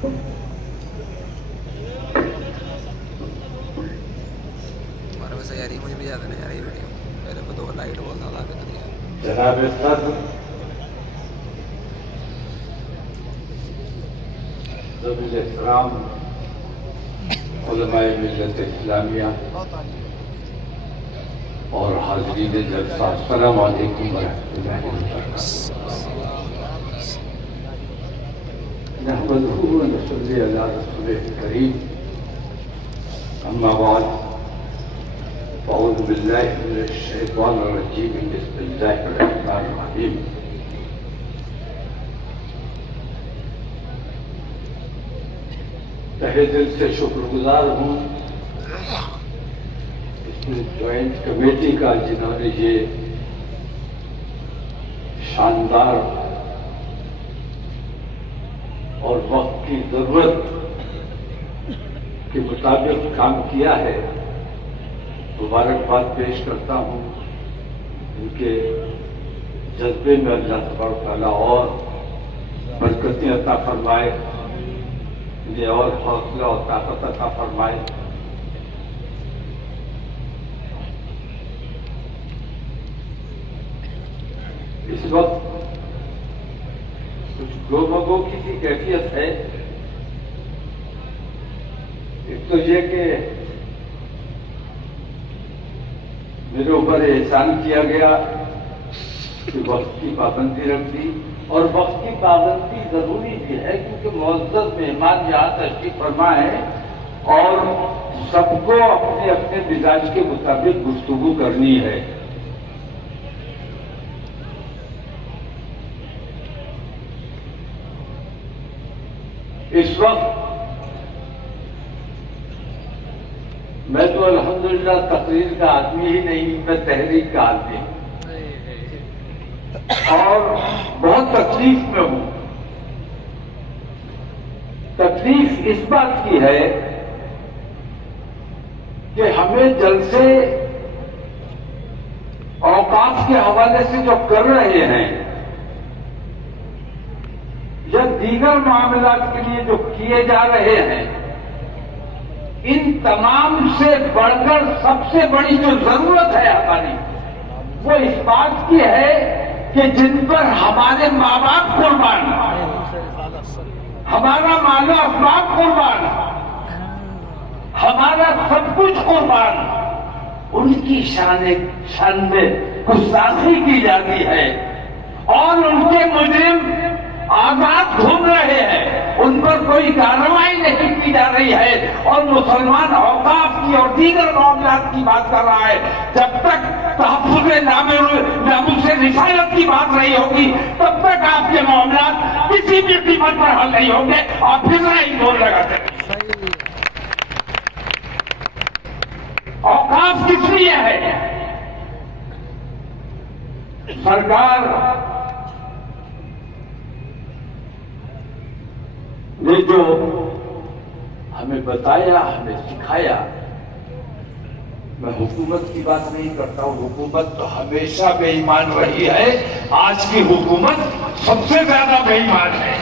हमारे वैसे यार मुझे भी याद नहीं आ रही वीडियो, पहले को तो लाइट बोलना था जनाब सदर ज़बील इस्लाम उलमाए मिल्लत इस्लामिया और हाज़रीन जलसा, अस्सलाम वालेकुम वरहमतुल्लाहि वबरकातुहू। नहमदुहू व नसल्ली अला रसूलिल करीम, अम्मा बाद, अऊज़ु बिल्लाहि मिनश शैतानिर रजीम, बिस्मिल्लाहिर रहमानिर रहीम। तहे दिल से शुक्रगुजार हूँ ज्वाइंट कमेटी का, जिन्होंने ये शानदार और वक्त की जरूरत के मुताबिक काम किया है। मुबारकबाद पेश करता हूँ। इनके जज्बे में अल्लाह तबारक व तआला और बरकतें अता फरमाए, इन्हें और हौसला और ताकत अता फरमाए। इस वक्त कुछ गोमगो की सी कैफियत है। एक तो ये कि मेरे ऊपर एहसान किया गया कि वक्त की पाबंदी रख दी, और वक्त की पाबंदी जरूरी भी है क्योंकि मुअज़्ज़ज़ मेहमान यहाँ तशरीफ फरमा है और सबको अपने अपने मिजाज के मुताबिक गुफ्तगू करनी है। इस वक्त मैं तो अल्हम्दुलिल्लाह तकरीर का आदमी ही नहीं, मैं तहरीक का आदमी हूं और बहुत तकलीफ में हूं। तकलीफ इस बात की है कि हमें जलसे औकाफ के हवाले से जो कर रहे हैं या दीगर मामलात के लिए जो किए जा रहे हैं, इन तमाम से बढ़कर सबसे बड़ी जो जरूरत है हमारी, वो इस बात की है कि जिन पर हमारे माँ बाप कुर्बान, हमारा मालो असबाब कुर्बान, हमारा सब कुछ कुर्बान, उनकी शान में गुस्ताखी की जाती है और उनके मुजरिम आजाद घूम रहे हैं, उन पर कोई कार्रवाई नहीं की जा रही है और मुसलमान औकाफ की और दीगर मामलात की बात कर रहा है। जब तक तहफ़्फ़ुज़ नामूस रिसालत की बात नहीं होगी तब तक आपके मामलात किसी भी कीमत पर हल नहीं होंगे। आप फिर नहीं बोल लगाते। औकाफ किस लिए है? सरकार ने जो हमें बताया, हमें सिखाया, मैं हुकूमत की बात नहीं करता हूं, हुकूमत तो हमेशा बेईमान रही है, आज की हुकूमत सबसे ज्यादा बेईमान है।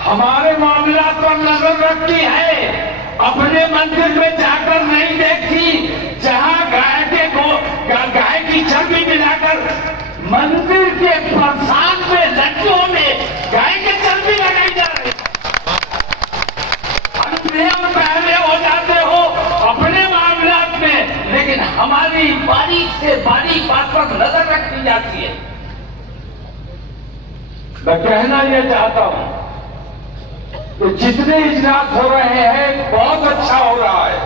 हमारे मामला पर नजर रखती है, अपने मंदिर में जाकर नहीं देखती, जहां गाय की चर्बी मिलाकर मंदिर के प्रसाद में लड्डुओं में गाय की चर्बी लगाई जा रही है। नियम पहले हो जाते हो अपने मामलात में, लेकिन हमारी बारीक से बारीक बात पर नजर रखी जाती है। मैं कहना यह चाहता हूं कि जितने इजलास हो रहे हैं बहुत अच्छा हो रहा है,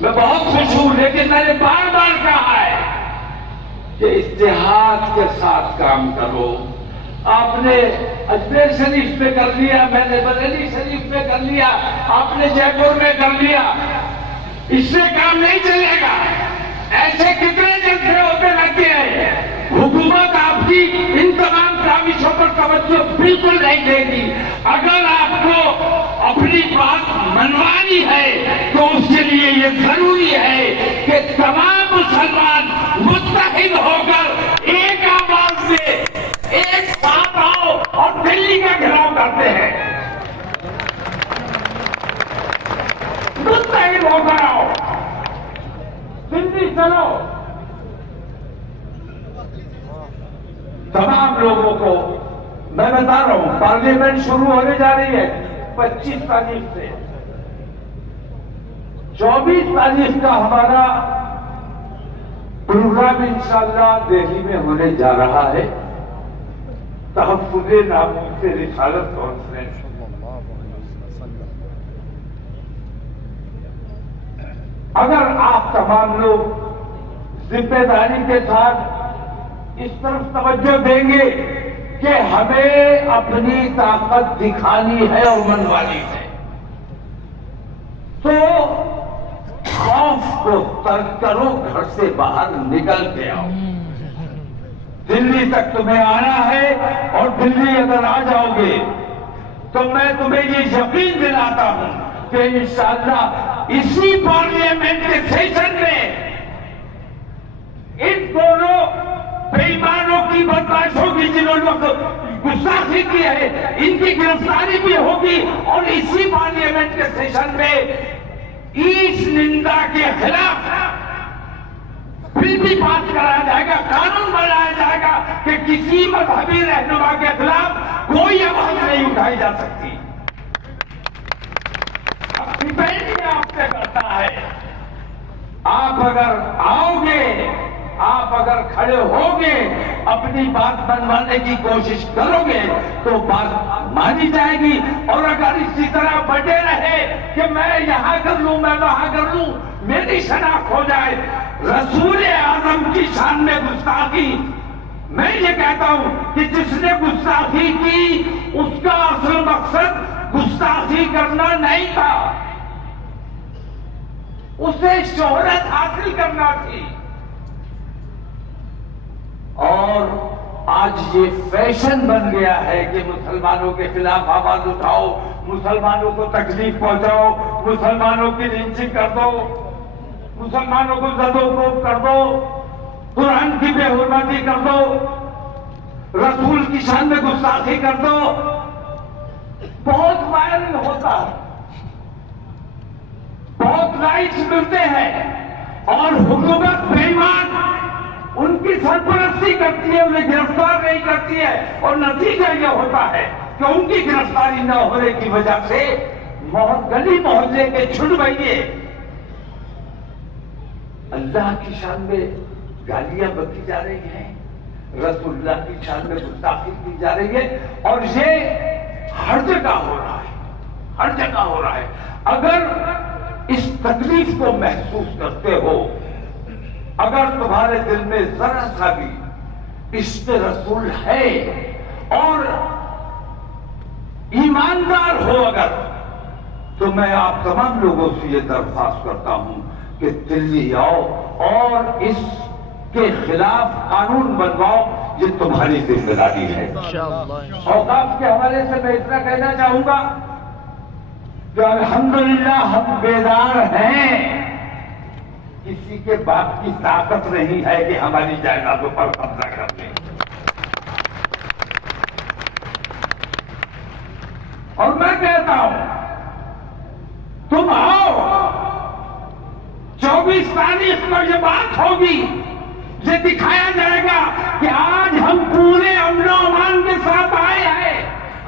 मैं बहुत खुश हूं, लेकिन मैंने बार बार कहा है कि इत्तेहाद के साथ काम करो। आपने अजमेर शरीफ में कर लिया, मैंने बरेली शरीफ में कर लिया, आपने जयपुर में कर लिया, इससे काम नहीं चलेगा। ऐसे कितने जलसे होते रहते हैं। हुकूमत आपकी इन तमाम काविशों पर तवज्जो बिल्कुल नहीं देगी। अगर आपको अपनी बात मनवानी है तो उसके लिए ये जरूरी है कि तमाम मुसलमान मुत्तहिद होकर एक आवाज से एक करते हैं। मुस्तैद होकर आओ, दिल्ली चलो। तमाम लोगों को मैं बता रहा हूं, पार्लियामेंट शुरू होने जा रही है 25 तारीख से। 24 तारीख का हमारा प्रोग्राम इंशाअल्लाह दिल्ली में होने जा रहा है, तहफ्फुज़े नामूस रिसालत कॉन्फ्रेंस। अगर आप तमाम लोग जिम्मेदारी के साथ इस तरफ तवज्जो देंगे कि हमें अपनी ताकत दिखानी है और मनवानी है, तो खौफ को तर्क करो, घर से बाहर निकल के आओ। दिल्ली तक तुम्हें आना है, और दिल्ली अगर आ जाओगे तो मैं तुम्हें ये यकीन दिलाता हूं कि इंशाअल्लाह इसी पार्लियामेंट के सेशन में इन दोनों बेईमानों की बर्दाश्त होगी जिन्होंने गुस्ताखी की है, इनकी गिरफ्तारी भी होगी, और इसी पार्लियामेंट के सेशन में इस निंदा के खिलाफ बिल भी पास कराया जाएगा, कानून बनाया जाएगा कि किसी मजहबी रहनुमा के खिलाफ कोई आवाज नहीं उठाई जा सकती। अब डिपेंड ये आपसे करता है, आप अगर आओगे, आप अगर खड़े होगे, अपनी बात मनवाने की कोशिश करोगे तो बात मानी जाएगी। और अगर इसी तरह बटे रहे कि मैं यहां कर लूं, मैं वहां कर लूं, मेरी शनाख्त हो जाए, रसूल आजम की शान में गुस्ताखी, मैं ये कहता हूं कि जिसने गुस्ताखी की उसका असल मकसद गुस्ताखी करना नहीं था, उसे शोहरत हासिल करना थी। और आज ये फैशन बन गया है कि मुसलमानों के खिलाफ आवाज उठाओ, मुसलमानों को तकलीफ पहुंचाओ, मुसलमानों की लिंचिंग कर दो, मुसलमानों को जदोकोब कर दो, कुरान की बेहुरमती कर दो, रसूल की शान में गुस्ताखी कर दो। बहुत वायरल होता है, बहुत लाइक्स मिलते हैं, और हुकूमत बेईमान उनकी सरपरस्ती करती है, उन्हें गिरफ्तार नहीं करती है, और नतीजा यह होता है कि उनकी गिरफ्तारी न होने की वजह से गली मोहल्ले के छुड़वैये अल्लाह की शान में गालियां बकी जा रही हैं, रसूलुल्लाह की शान में गुस्ताखी की जा रही है, और ये हर जगह हो रहा है, हर जगह हो रहा है। अगर इस तकलीफ को महसूस करते हो, अगर तुम्हारे दिल में जरा सा भी इश्क रसूल है और ईमानदार हो अगर, तो मैं आप तमाम लोगों से ये दरख्वास्त करता हूं कि दिल्ली आओ और इसके खिलाफ कानून बनवाओ, ये तुम्हारी जिम्मेदारी है। औकाफ के हवाले से मैं इतना कहना चाहूंगा कि अल्हम्दुलिल्लाह हम बेदार हैं, किसी के बाप की ताकत नहीं है कि हमारी जायदादों पर कब्जा कर ले। और मैं कहता हूं तुम आओ, 24 तारीख को ये बात होगी, ये दिखाया जाएगा कि आज हम पूरे अमनो अमान के साथ आए हैं,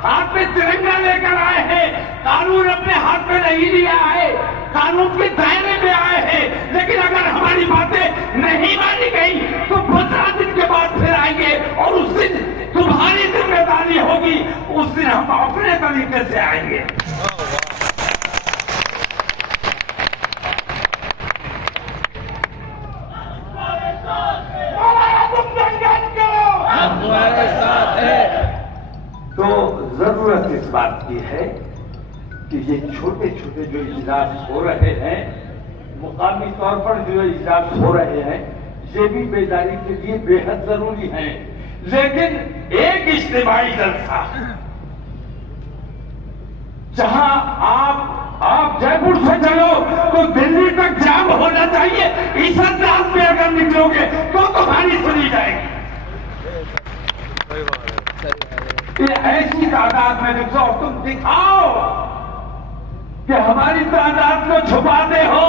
हाथ में तिरंगा लेकर आए हैं, कानून अपने हाथ में नहीं लिया है, कानून के दायरे में आए हैं। लेकिन अगर हमारी बातें नहीं मानी गई तो 15 दिन के बाद फिर आएंगे, और उस दिन तुम्हारी जिम्मेदारी होगी, उस दिन हम अपने तरीके से आएंगे। हमारे साथ है। तो जरूरत इस बात की है कि ये छोटे छोटे जो इजलास हो रहे हैं, मुकामी तौर पर जो इजलास हो रहे हैं, ये भी बेदारी के लिए बेहद जरूरी है। लेकिन एक इज्तिमाई जलसा जहां आप जयपुर से चलो तो दिल्ली तक जाम होना चाहिए, इस अंदाज में अगर निकलोगे तो तुम्हारी सुनी जाएगी। ये ऐसी तादाद में देखो, और तुम दिखाओ कि हमारी तादाद को छुपाते हो।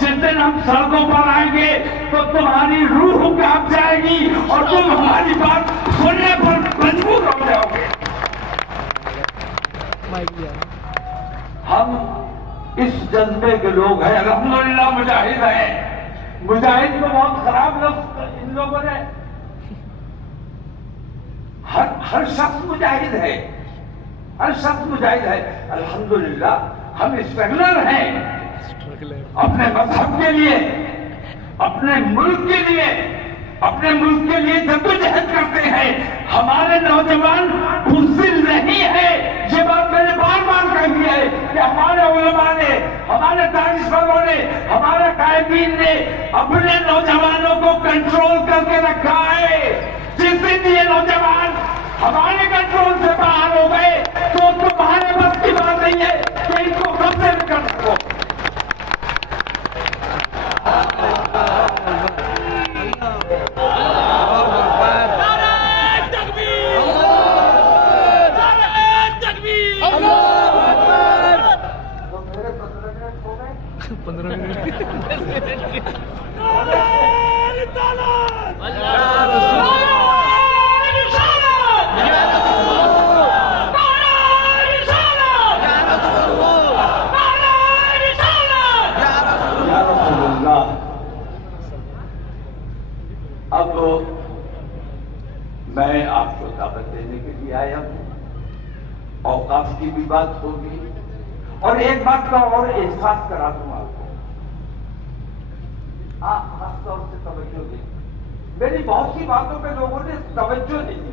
जिस दिन हम सड़कों पर आएंगे तो तुम्हारी रूह कांप जाएगी और तुम हमारी बात सुनने पर मजबूर हो जाओगे। हम इस जज्बे के लोग हैं, अल्हम्दुलिल्लाह मुजाहिद हैं। मुजाहिद को बहुत खराब लफ्ज इन लोगों ने, हर शख्स मुजाहिद है, हर शख्स मुजाहिद है। अल्हम्दुलिल्लाह हम स्ट्रगलर हैं अपने मजहब के लिए, अपने मुल्क के लिए, अपने मुल्क के लिए जद्दोजहद करते हैं। हमारे नौजवान बुज़दिल नहीं है। ये बात मैंने बार बार कही है कि हमारे उलमा ने, हमारे दानिशवरों ने, हमारे कायदीन ने अपने नौजवानों को कंट्रोल करके रखा है। जिस दिन ये नौजवान हमारे कंट्रोल से बाहर हो गए तो तुम्हारे बस की बात नहीं है कि इनको कब्जे में कर सको। अब मैं आपको दावत देने के लिए आया हूं। औकाफ की भी बात होगी और एक बात का और एहसास करा दूं आपको। आप खासतौर से तवज्जो दें। मेरी बहुत सी बातों पे लोगों ने तवज्जो नहीं दी।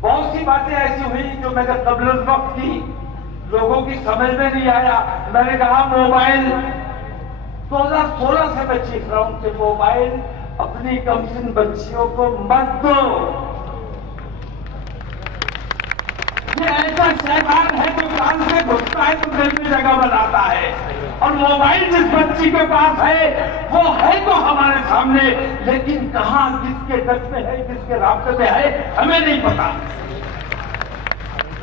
बहुत सी बातें ऐसी हुई जो मैंने कब्ल वक्त की, लोगों की समझ में नहीं आया। मैंने कहा मोबाइल 2016 से मैं चीख रहा हूं कि मोबाइल अपनी कमसिन बच्चियों को मत दो। ये ऐसा शैतान है जो कान से घुसता है तो दिल में जगह बनाता है। और मोबाइल जिस बच्ची के पास है वो है तो हमारे सामने, लेकिन कहां किसके टच में है, किसके रास्ते में है, हमें नहीं पता।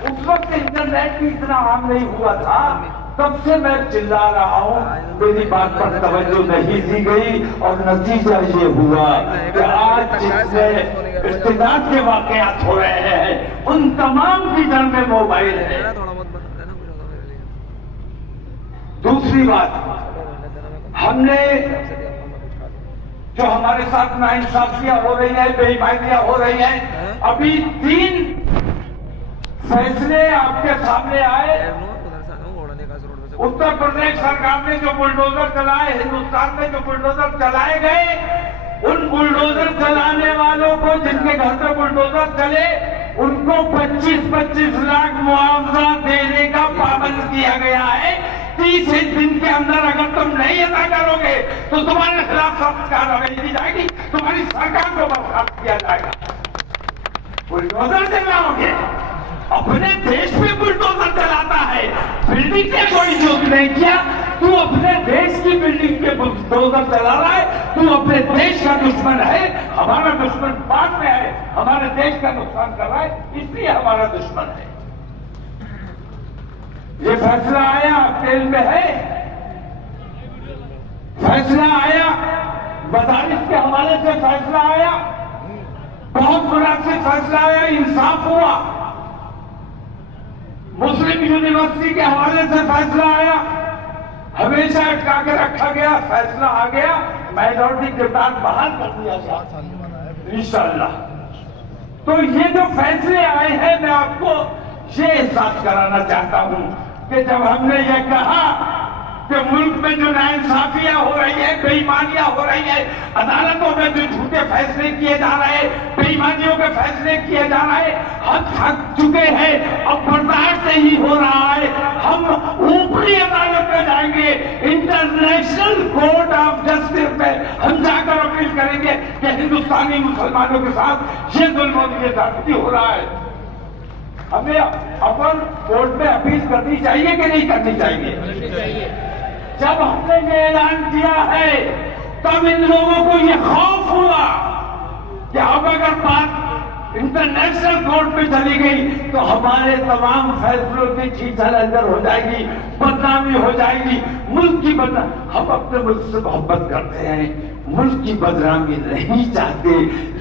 उस वक्त इंटरनेट भी इतना आम नहीं हुआ था, तब से मैं चिल्ला रहा हूं। मेरी बात पर तवज्जो नहीं दी गई और नतीजा ये हुआ कि आज जितने इस्तिदाद के वाकयात हो रहे हैं उन तमाम की जड़ में मोबाइल है। दूसरी बात, हमने जो हमारे साथ नाइंसाफियां हो रही है, बेईमानियां हो रही हैं, अभी 3 फैसले आपके सामने आए। उत्तर प्रदेश सरकार ने जो बुलडोजर चलाए, हिंदुस्तान में जो बुलडोजर चलाए गए, उन बुलडोजर चलाने वालों को, जिनके घर पे बुलडोजर चले, उनको 25-25 लाख मुआवजा देने का पाबंद किया गया है। 30 दिन के अंदर अगर तुम नहीं अदा करोगे तो तुम्हारे खिलाफ सख्त कार्रवाई की जाएगी, तुम्हारी सरकार को बर्खास्त किया जाएगा। बुलडोजर चलाओगे, अपने देश में बुलडोजर चलाता है। बिल्डिंग ने कोई जुर्म नहीं किया, तू अपने देश की बिल्डिंग के बुलडोजर चला रहा है, तू अपने देश का दुश्मन है। हमारा दुश्मन बाद में है, हमारे देश का नुकसान कर रहा है, इसलिए हमारा दुश्मन है। ये फैसला आया, तेल में है, फैसला आया, मदारिस के हवाले से फैसला आया, बहुत मुनासिब फैसला आया, इंसाफ हुआ। मुस्लिम यूनिवर्सिटी के हवाले से फैसला आया, हमेशा अटका के रखा गया, फैसला आ गया, माइनॉरिटी किरदार बहाल कर दिया गया इंशाअल्लाह। तो ये जो फैसले आए हैं, मैं आपको ये एहसास कराना चाहता हूं कि जब हमने ये कहा कि मुल्क में जो नाइंसाफियां हो रही है, बेईमानियां हो रही है, अदालतों में जो झूठे फैसले किए जा रहे हैं, बेईमानियों के फैसले किए जा रहे हैं, हम थक चुके हैं, अब बर्दाश्त नहीं हो रहा है। हम ऊपरी अदालत में जाएंगे, इंटरनेशनल कोर्ट ऑफ जस्टिस में हम जाकर अपील करेंगे कि हिंदुस्तानी मुसलमानों के साथ ये जुल्म और ये ज्यादती हो रहा है। हमें अपन कोर्ट में अपील करनी चाहिए कि नहीं करनी चाहिए? जब हमने ये ऐलान किया है तब इन लोगों को ये खौफ हुआ कि अब अगर बात इंटरनेशनल कोर्ट में चली गई तो हमारे तमाम फैसलों की खींचानजर हो जाएगी, बदनामी हो जाएगी, मुल्क की बदनामी। हम अपने मुल्क से मोहब्बत करते हैं, मुल्क की बदनामी नहीं चाहते,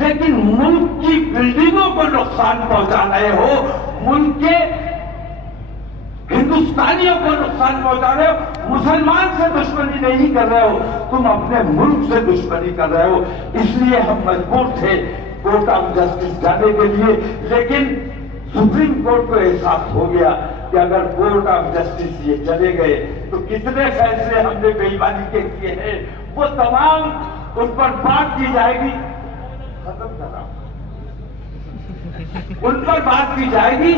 लेकिन मुल्क की बिल्डिंगों को नुकसान पहुंचा रहे हो, मुल्क के हिंदुस्तानियों को नुकसान पहुंचा रहे हो, मुसलमान से दुश्मनी नहीं कर रहे हो, तुम अपने मुल्क से दुश्मनी कर रहे हो। इसलिए हम मजबूर थे कोर्ट ऑफ जस्टिस जाने के लिए, लेकिन सुप्रीम कोर्ट को एहसास हो गया कि अगर कोर्ट ऑफ जस्टिस ये चले गए तो कितने फैसले हमने बेईमानी के किए हैं वो तमाम उन पर बात की जाएगी। खत्म कर रहा हूं, उन पर बात की जाएगी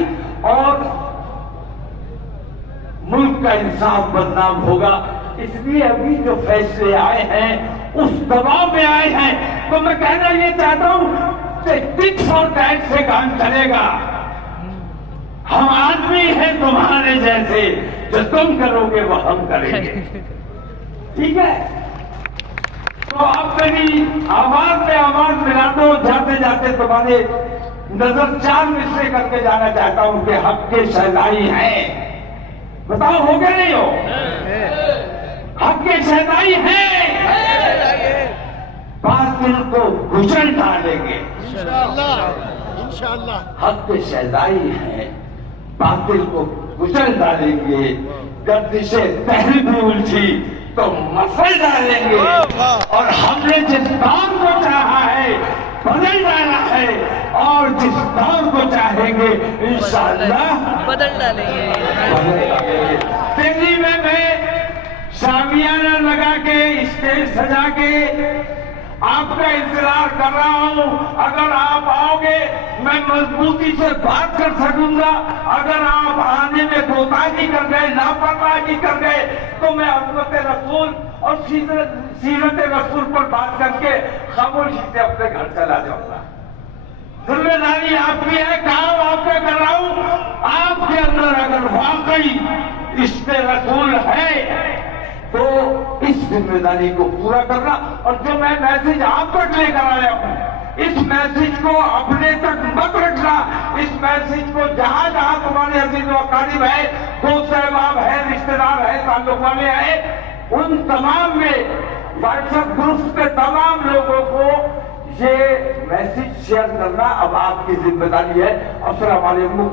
और मुल्क का इंसाफ बदनाम होगा। इसलिए अभी जो फैसले आए हैं उस दबाव में आए हैं, तो मैं कहना ये चाहता हूं कि टिट फॉर टैट से काम चलेगा। हम आदमी हैं तुम्हारे जैसे, जो तुम करोगे वो हम करेंगे, ठीक है? तो आप मेरी आवाज में आवाज मिला दो। जाते जाते तुम्हारे नजर 4 मिसरे करके जाना चाहता हूं कि हक के शहदाई हैं। बताओ हो गया नहीं हो? हक के शहदाई हैं, बातिल को कुचल डालेंगे इंशाअल्लाह। हक के शहदाई हैं, बातिल को कुचल डालेंगे। गर्दिशे पहली भी उलझी तो मसल डालेंगे, और हमने जिस दौर को चाहा है बदल डाला है, और जिस दौर को चाहेंगे इंशाअल्लाह बदल डालेंगे। दिल्ली में मैं शामियाना लगा के स्टेज सजा के आपका इंतजार कर रहा हूं। अगर आप आओगे मैं मजबूती से बात कर सकूंगा। अगर आप आने में कोताही कर गए, लापरवाही कर गए, तो मैं अज़मत रसूल और सीरत रसूल पर बात करके खामोशी से अपने घर चला जाऊंगा। जिम्मेदारी आपकी है, काम आपका कर रहा हूं। आपके अंदर अगर वाकई इश्क़ रसूल है तो इस जिम्मेदारी को पूरा करना, और जो मैं मैसेज आप तक लेकर आया हूं इस मैसेज को अपने तक मत रखना। इस मैसेज को जहां जहां तुम्हारे अजीज व अकारीब है, दोस्त अहबाब है, रिश्तेदार है, ताल्लुक वाले हैं, उन तमाम में व्हाट्सएप ग्रुप के तमाम लोगों को ये मैसेज शेयर करना अब आपकी जिम्मेदारी है। अस्सलाम वालेकुम।